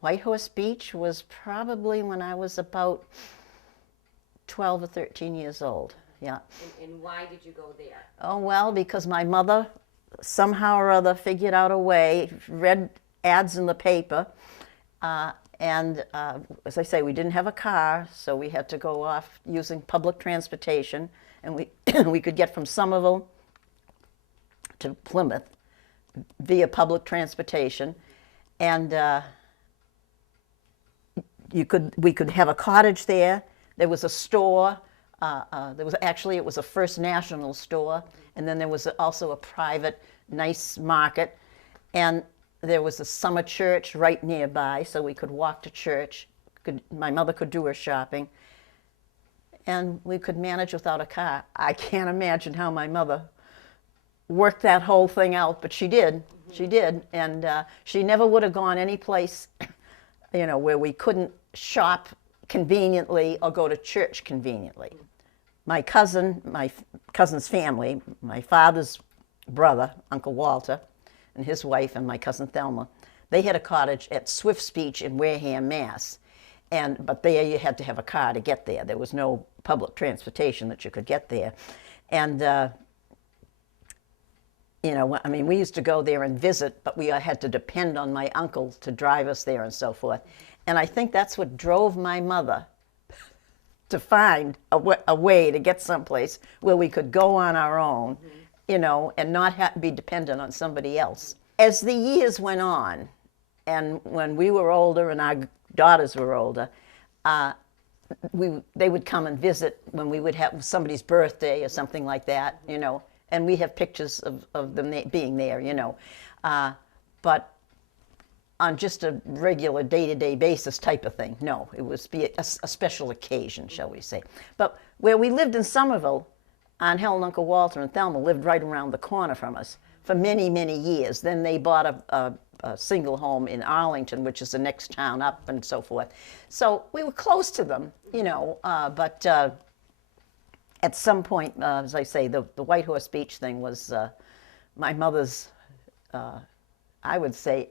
White Horse Beach was probably when I was about 12 or 13 years old. Yeah. And why did you go there? Oh, well, because my mother somehow or other figured out a way, read ads in the paper, and as I say, we didn't have a car, so we had to go off using public transportation, and we, we could get from Somerville to Plymouth via public transportation, and we could have a cottage there. There was a store. It was a First National store, and then there was also a private, nice market, and there was a summer church right nearby, so we could walk to church. My mother could do her shopping, and we could manage without a car. I can't imagine how my mother worked that whole thing out, but she did. She did, and she never would have gone any place, where we couldn't shop conveniently or go to church conveniently. My cousin's family, my father's brother, Uncle Walter, and his wife, and my cousin Thelma, they had a cottage at Swift's Beach in Wareham, Mass. But there you had to have a car to get there. There was no public transportation that you could get there. And, we used to go there and visit, but we had to depend on my uncle to drive us there and so forth. And I think that's what drove my mother to find a way to get someplace where we could go on our own, and not be dependent on somebody else. As the years went on, and when we were older and our daughters were older, they would come and visit when we would have somebody's birthday or something like that, and we have pictures of them being there, but on just a regular day-to-day basis type of thing. No, it was a special occasion, shall we say. But where we lived in Somerville, Aunt Helen, Uncle Walter, and Thelma lived right around the corner from us for many, many years. Then they bought a single home in Arlington, which is the next town up, and so forth. So we were close to them, but at some point, as I say, the White Horse Beach thing was my mother's, I would say,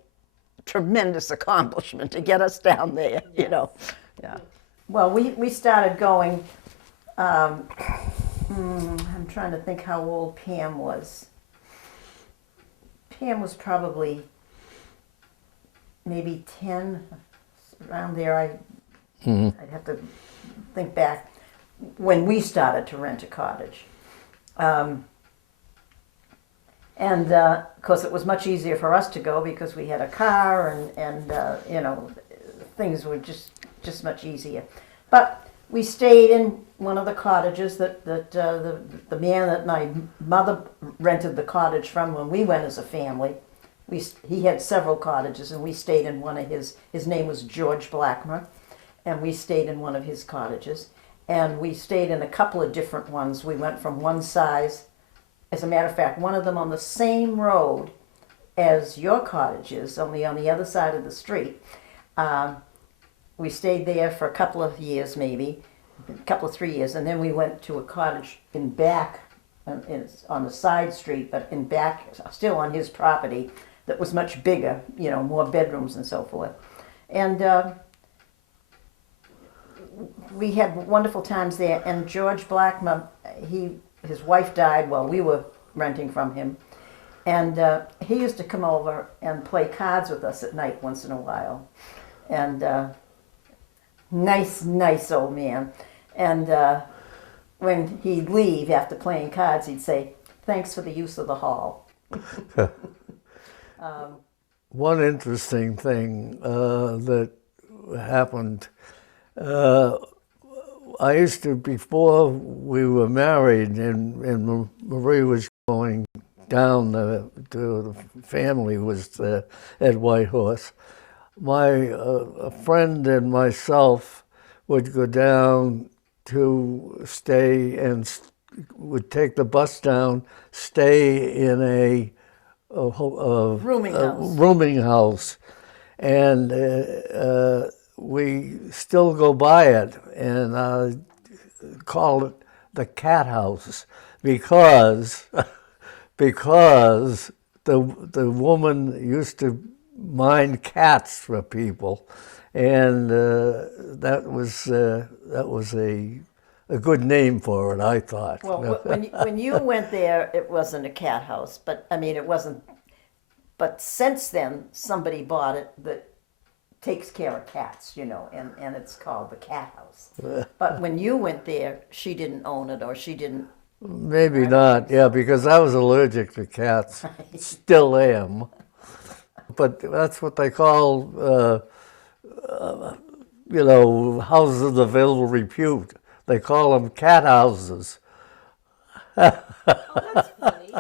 tremendous accomplishment to get us down there, Yeah. Well, we started going, I'm trying to think how old Pam was. Pam was probably maybe 10, around there. I'd have to think back when we started to rent a cottage. And of course, it was much easier for us to go because we had a car, and things were just much easier. But we stayed in one of the cottages that the man that my mother rented the cottage from when we went as a family. He had several cottages, and we stayed in one of his. His name was George Blackmer, and we stayed in one of his cottages. And we stayed in a couple of different ones. We went from one size. As a matter of fact, one of them on the same road as your cottage is, only on the other side of the street. We stayed there for a couple of years, maybe, a couple of 3 years, and then we went to a cottage in back, on the side street, but in back, still on his property, that was much bigger, more bedrooms and so forth. And we had wonderful times there, and George Blackmer, his wife died while we were renting from him, and he used to come over and play cards with us at night once in a while, and nice old man. And when he'd leave after playing cards, he'd say, "Thanks for the use of the hall." One interesting thing that happened, I used to, before we were married and Marie was going down to the family was at White Horse, a friend and myself would go down to stay and would take the bus down, stay in a rooming house. And we still go by it and call it the cat house because the woman used to mind cats for people, and that was a good name for it, I thought. Well, when you went there, it wasn't a cat house, but I mean, it wasn't. But since then, somebody bought it that takes care of cats, you know, and it's called the Cat House. But when you went there, she didn't own it, or she didn't. Maybe not, yeah, because I was allergic to cats, still am. But that's what they call, you know, houses of ill repute. They call them cat houses. Oh, that's funny.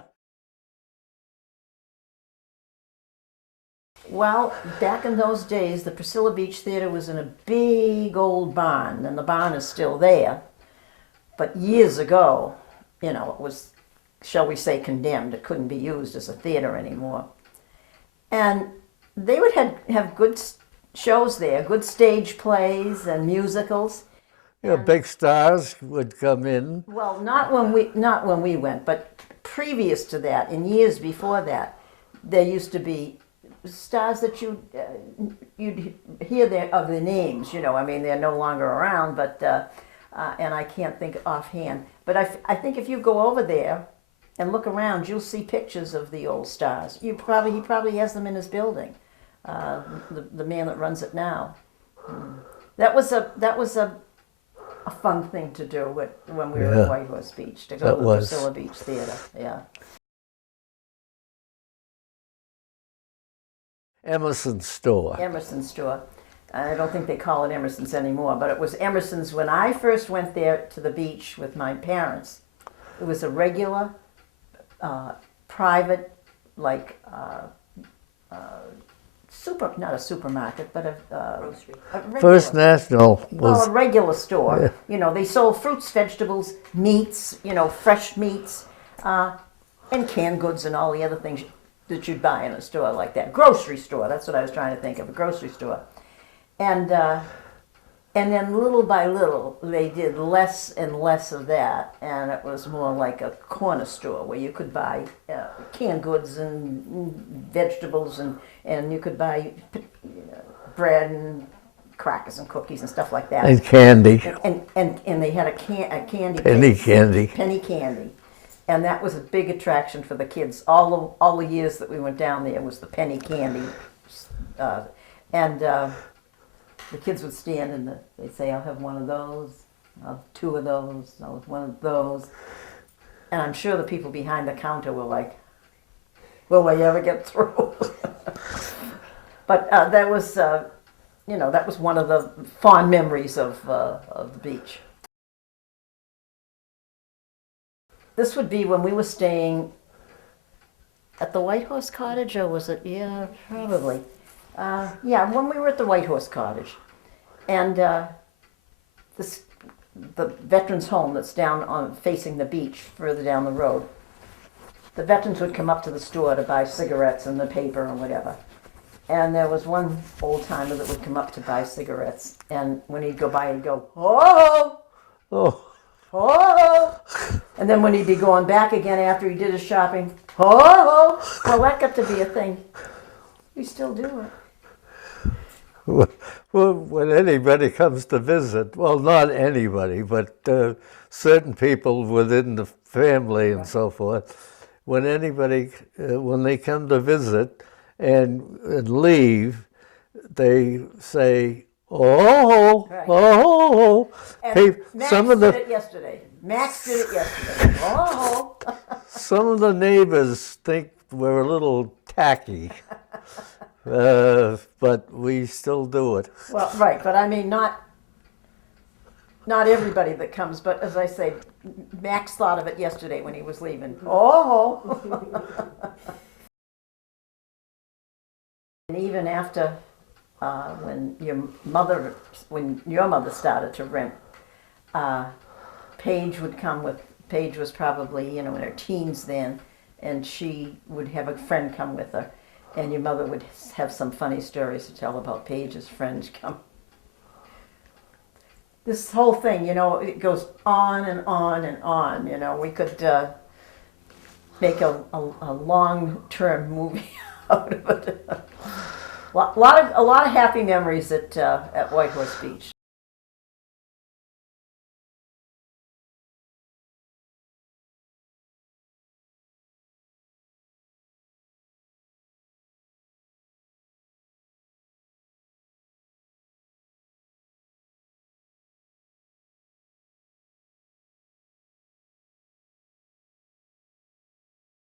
Well, back in those days, the Priscilla Beach Theater was in a big old barn, and the barn is still there. But years ago, you know, it was, shall we say, condemned. It couldn't be used as a theater anymore. And they would have good shows there, good stage plays and musicals. Yeah, big stars would come in. Well, not when we went, but previous to that, in years before that, there used to be stars that you'd hear of their names. You know, I mean, they're no longer around, but and I can't think offhand. But I think if you go over there and look around, you'll see pictures of the old stars. He probably has them in his building. The man that runs it now. That was a fun thing to do when we were at White Horse Beach, to go to the Priscilla Beach Theater. Yeah. Emerson's store. Emerson's store. I don't think they call it Emerson's anymore, but it was Emerson's when I first went there to the beach with my parents. It was a regular, private, like, not a supermarket, but a regular, First National was a regular store. Yeah. You know, they sold fruits, vegetables, meats, you know, fresh meats, and canned goods and all the other things that you'd buy in a store like that. Grocery store, that's what I was trying to think of, a grocery store. And then little by little, they did less and less of that, and it was more like a corner store where you could buy canned goods and vegetables, and you could buy bread and crackers and cookies and stuff like that. and candy. And they had a candy Penny case. candy. Penny candy. And that was a big attraction for the kids. All the years that we went down there was the penny candy. The kids would stand and they'd say, I'll have one of those, I'll have two of those, I'll have one of those. And I'm sure the people behind the counter were like, will we ever get through? But that was, that was one of the fond memories of the beach. This would be when we were staying at the White Horse Cottage, or was it? Yeah, probably. When we were at the White Horse Cottage. And the veterans' home that's down facing the beach, further down the road. The veterans would come up to the store to buy cigarettes and the paper and whatever. And there was one old timer that would come up to buy cigarettes, and when he'd go by, he'd go, oh! Oh. Oh! And then when he'd be going back again after he did his shopping, oh! Well, that got to be a thing. We still do it. Well, when anybody comes to visit, well, not anybody, but certain people within the family and so forth, when they come to visit and leave, they say, oh, Right. oh. And Max did it yesterday. Max did it yesterday. Oh! Some of the neighbors think we're a little tacky, but we still do it. Well, right, but I mean, not everybody that comes, but as I say, Max thought of it yesterday when he was leaving. Oh! And even after, when your mother started to rent, Paige was probably, in her teens then, and she would have a friend come with her, and your mother would have some funny stories to tell about Paige's friends come. This whole thing, it goes on and on and on, we could make a long-term movie out of it. A lot of happy memories at White Horse Beach.